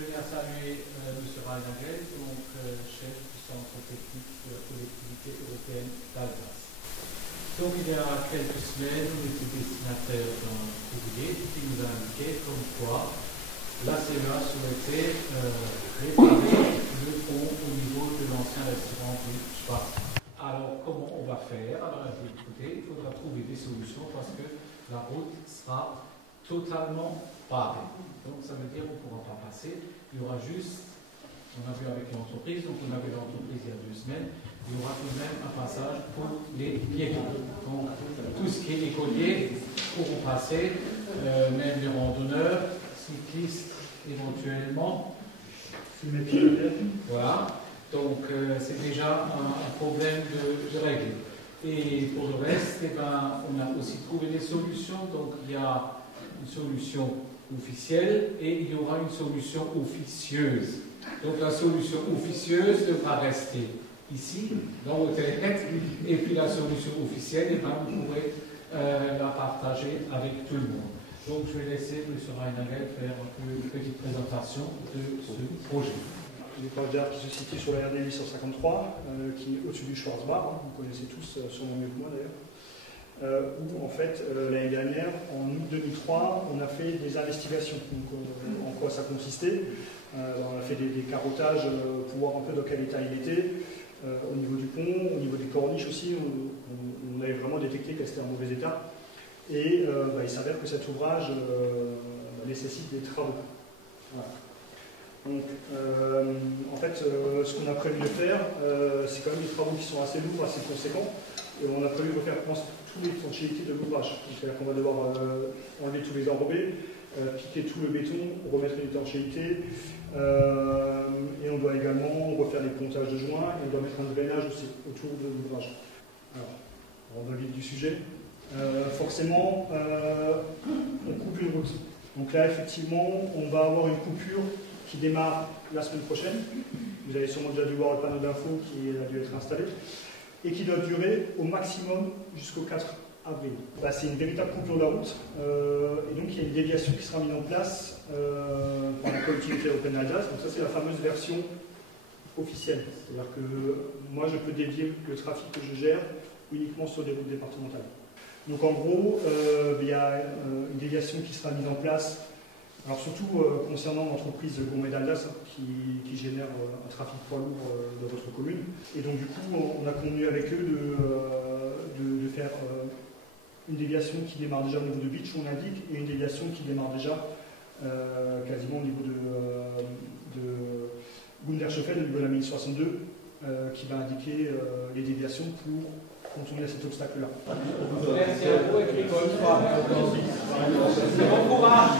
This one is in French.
Je viens saluer M. Reinagel, donc chef du centre technique de la collectivité européenne d'Alsace. Donc il y a quelques semaines, on était destinataire d'un courrier qui nous a indiqué comme quoi la CEA souhaitait réparer le pont au niveau de l'ancien restaurant du Schwarz. Alors comment on va faire? Alors écoutez, il faudra trouver des solutions parce que la route sera totalement barrée. Donc ça veut dire qu'on ne pourra pas passer. Il y aura juste, on a vu avec l'entreprise, donc on avait l'entreprise il y a 2 semaines, il y aura tout de même un passage pour les piétons. Donc tout ce qui est écoliers pourront passer, même les randonneurs, cyclistes éventuellement. Voilà. Donc c'est déjà un problème de règle. Et pour le reste, eh ben, on a aussi trouvé des solutions. Donc il y a une solution officielle et il y aura une solution officieuse. Donc la solution officieuse devra rester ici, dans vos têtes, et puis la solution officielle, eh ben, vous pourrez la partager avec tout le monde. Donc je vais laisser M. Reinagel faire une petite présentation de ce projet. Une école d'art qui se situe sur la RD 853, qui est au-dessus du Schwarzbach, vous connaissez tous sûrement mieux que moi d'ailleurs, où en fait l'année dernière, en août 2003, on a fait des investigations. Donc, en quoi ça consistait? On a fait des carottages pour voir un peu dans quel état il était, au niveau du pont, au niveau des corniches aussi, on avait vraiment détecté qu'elle était en mauvais état. Et il s'avère que cet ouvrage nécessite des travaux. Voilà. Donc, en fait, ce qu'on a prévu de faire, c'est quand même des travaux qui sont assez lourds, assez conséquents, et on a prévu de faire tous les étanchéités de l'ouvrage. C'est-à-dire qu'on va devoir enlever tous les enrobés, piquer tout le béton, remettre une étanchéité, et on doit également refaire les pontages de joints, et on doit mettre un drainage aussi autour de l'ouvrage. Alors, on va vite du sujet. Forcément, on coupe une route. Donc là, effectivement, on va avoir une coupure qui démarre la semaine prochaine. Vous avez sûrement déjà dû voir le panneau d'info qui a dû être installé et qui doit durer au maximum jusqu'au 4 avril. C'est une véritable coupure de la route et donc il y a une déviation qui sera mise en place par la collectivité européenne d'Alsace. Donc ça c'est la fameuse version officielle. C'est-à-dire que moi je peux dévier le trafic que je gère uniquement sur des routes départementales. Donc en gros, il y a une déviation qui sera mise en place. Alors surtout concernant l'entreprise Gourmet d'Alsace qui génère un trafic poids lourd dans votre commune. Et donc du coup, on a convenu avec eux de faire une déviation qui démarre déjà au niveau de Bitch, on indique, et une déviation qui démarre déjà quasiment au niveau de Gunderschefeld, au niveau de la 1062, qui va indiquer les déviations pour contourner cet obstacle-là. Merci à vous et puis bonne soirée. Bon courage.